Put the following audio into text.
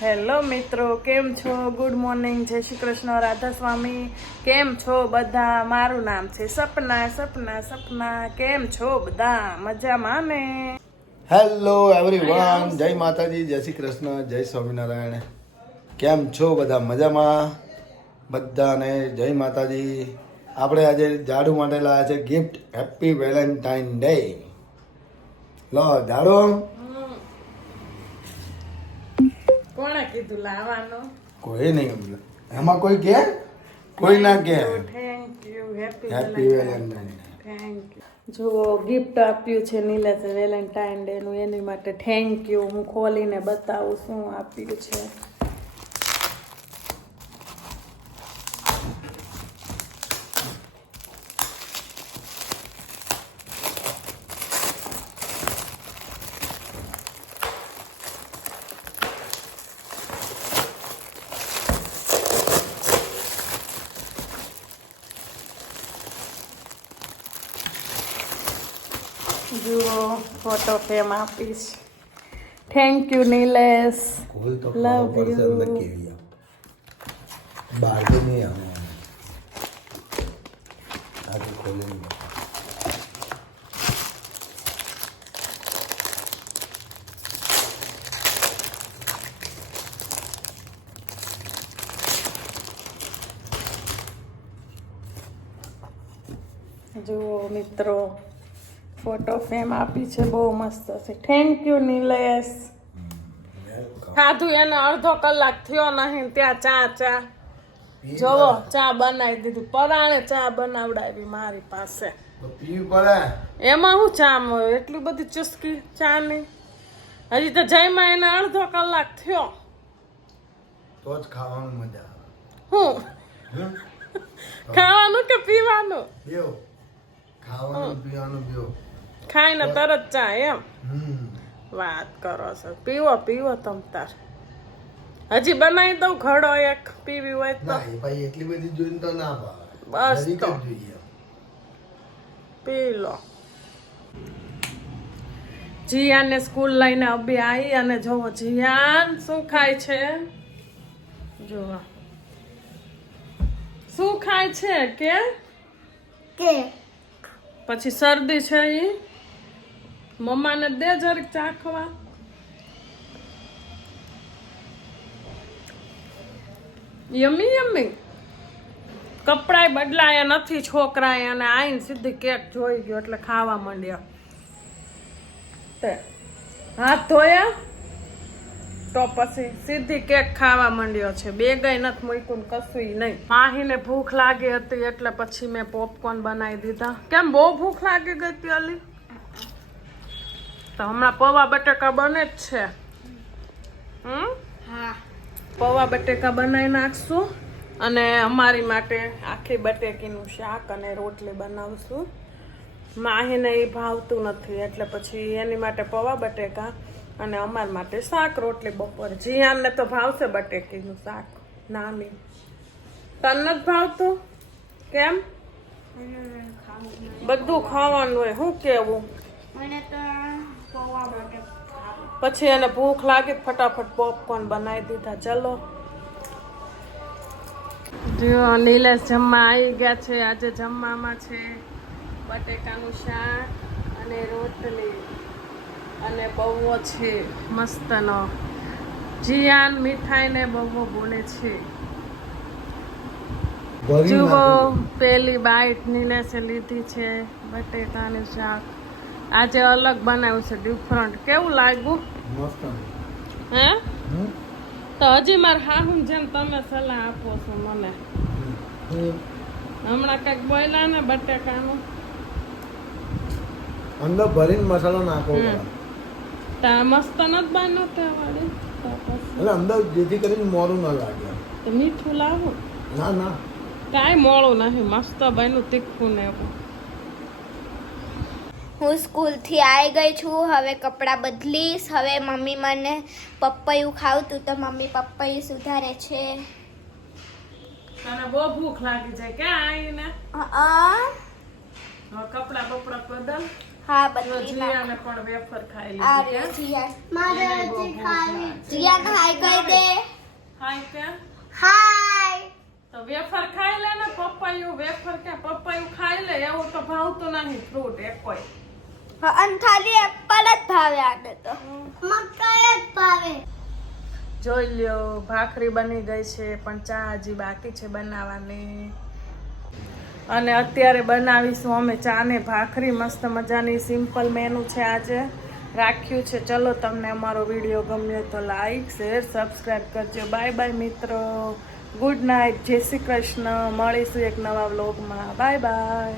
Hello મિત્રો, કેમ છો? ગુડ મોર્નિંગ, જય શ્રી કૃષ્ણ, રાધા સ્વામી. કેમ છો બધા? મારું નામ છે સપના. સપના કેમ છો બધા? મજામાં ને? હેલો એવરીવન, જય માતાજી, જય શ્રી કૃષ્ણ, જય સ્વામિનારાયણ. કેમ છો બધા? મજામાં? બધાને જય માતાજી. આપણે આજે જાડુ માટે લાવ્યા છે ગિફ્ટ. Happy Valentine day. લો જાડુ. કોણે કીધું લાવવાનો? કોઈ નહીં, એમાં કોઈ કે કોઈ ના કે. Thank you. Happy Valentine. Thank you. જુઓ, ગિફ્ટ આપ્યું છે નીલેશે વેલેન્ટાઇન ડે નું, એની માટે થેન્ક યુ. હું ખોલીને બતાવું શું આપ્યું છે. જુઓ, ફોટો ફ્રેમ આપીશ. Thank you Nilesh. ખોલ તો Love ખબર પડશે you. અંદર કેવી આવે. બહાર તો નહીં આવે. આજે ખોલી જુઓ મિત્રો, ફોટો ફ્રેમ આપી છે, બહુ મસ્ત છે. Thank you Nilesh. ખાધું એને અડધો કલાક થયો નહીં ત્યાં ચા જોવો, ચા બનાવી દીધી. પરાણે ચા બનાવડાવી મારી પાસે. તો પીવી પડે. એમાં હું ચા એટલી બધી ચુસ્કી ચા ની? હજી તો જઈમાં એને અડધો કલાક થયો. તો જ ખાવાનું મજા આવે. હું હમ? ખાવાનું કે પીવાનું? બેવ ખાવાનું પીવાનું બેવ. ખાઈને તરત ચા એમ હમ. વાત કરો છો? પીવો તમ તાર. હજી બનાવી દઉં ઘડો એક, પીવી હોય તો. ના એ ભાઈ એટલી બધી જોઈને તો ના ભાવે. બસ નજીક તો. જ જોઈએ. પી લો. જીયાને સ્કૂલ લઈને અભી આવી અને જોવો જીયાન શું ખાય છે. જોવો શું ખાય છે કે પછી શરદી છે ઈ મમ્માને દે જરીક ચાખવા. યમી યમી. કપડાય બદલાયા નથી છોકરાએ, અને આઈને સીધી કેક જોઈ ગયો એટલે ખાવા માંડ્યા. તે હાથ ધોયા તો પછી સીધી કેક ખાવા માંડ્યો છે. બે ગઈ નથી મૂક્યું ને કશું નહીં. માહીને ભૂખ લાગી હતી એટલે પછી મેં પોપકોર્ન બનાવી દીધા. કેમ બહુ ભૂખ લાગી ગઈ હતી અલી? તો હમણાં પૌવા બટેકા બને જ છે. હા, પૌવા બટેકા બનાવી નાખશું અને અમારી માટે આખી બટેકીનું શાક અને રોટલી બનાવશું. માહીને એ ભાવતું નથી એટલે પછી એની માટે પૌવા બટેકા અને અમાર માટે શાક રોટલી બપોરે. જીયાનને તો ભાવશે બટેકીનું શાક. નાની તને નથી ભાવતું કેમ? બધું ખાવાનું હોય. શું કેવું? પછી એને ભૂખ લાગી, ફટાફટ પોપકોર્ન બનાવી દીધા. ચલો જો નીલેશ જમવા આવી ગયા છે. આજે જમવામાં છે બટેકાનું શાક અને રોટલી અને બહુ છે મસ્તનો. જીયાન મીઠાઈ ને બહુ બોલે છે. જુઓ, પેલી બાઈટ નીલેશે લીધી છે બટેકાનું શાક. આજે અલગ બનાવ્યું છે, ડિફરન્ટ. કેવું લાગ્યું? મસ્ત. હે તો હજી મારે હાહું જેમ તમે સલાહ આપો છો મને. હમણાં કઈક બોલ્યા ને બટેકાનું અંદર ભરીને મસાલો નાખો. તા મસ્ત નથી બન્યો તે વાળી. એટલે અંદર જેથી કરીને મોરું ન લાગે. તો મીઠું લાવો. ના કાંઈ મોળું નહીં, મસ્ત બન્યું, તીખું ને એવું. હું સ્કૂલથી આવી ગઈ છું. હવે કપડાં બદલીશ. હવે મમ્મી મને પપૈયું ખાવતું તો મમ્મી પપૈયું સુધારે છે. તને બહુ ભૂખ લાગી જાય કે આઈને? કપડા બપડા બદલ. હા, બદલી જીયાને પણ વેફર ખાઈ આ લીધી જીયા ખાઈ ગઈ દે. હાય કે હાય. તો વેફર ખાઈ લે ને પપૈયું વેફર કે પપૈયું ખાઈ લે એવું તો ભાવતું નહીં ફ્રૂટ એક કોઈ અને ખાલી એપલ જ ભાવે આને તો. મકાઈ જ ભાવે. જોઈ લ્યો ભાખરી બની ગઈ છે પણ ચા હજી બાકી છે બનાવવાની અને અત્યારે બનાવીશું અમે ચા ને ભાખરી મસ્ત મજાની સિમ્પલ મેનુ છે આજે રાખ્યું છે. ચલો તમને અમારો વિડીયો ગમ્યો તો લાઈક શેર સબસ્ક્રાઈબ કરજો. બાય બાય મિત્રો, ગુડ નાઇટ, જય શ્રી કૃષ્ણ. મળીશું એક નવા વ્લોગમાં. Bye bye.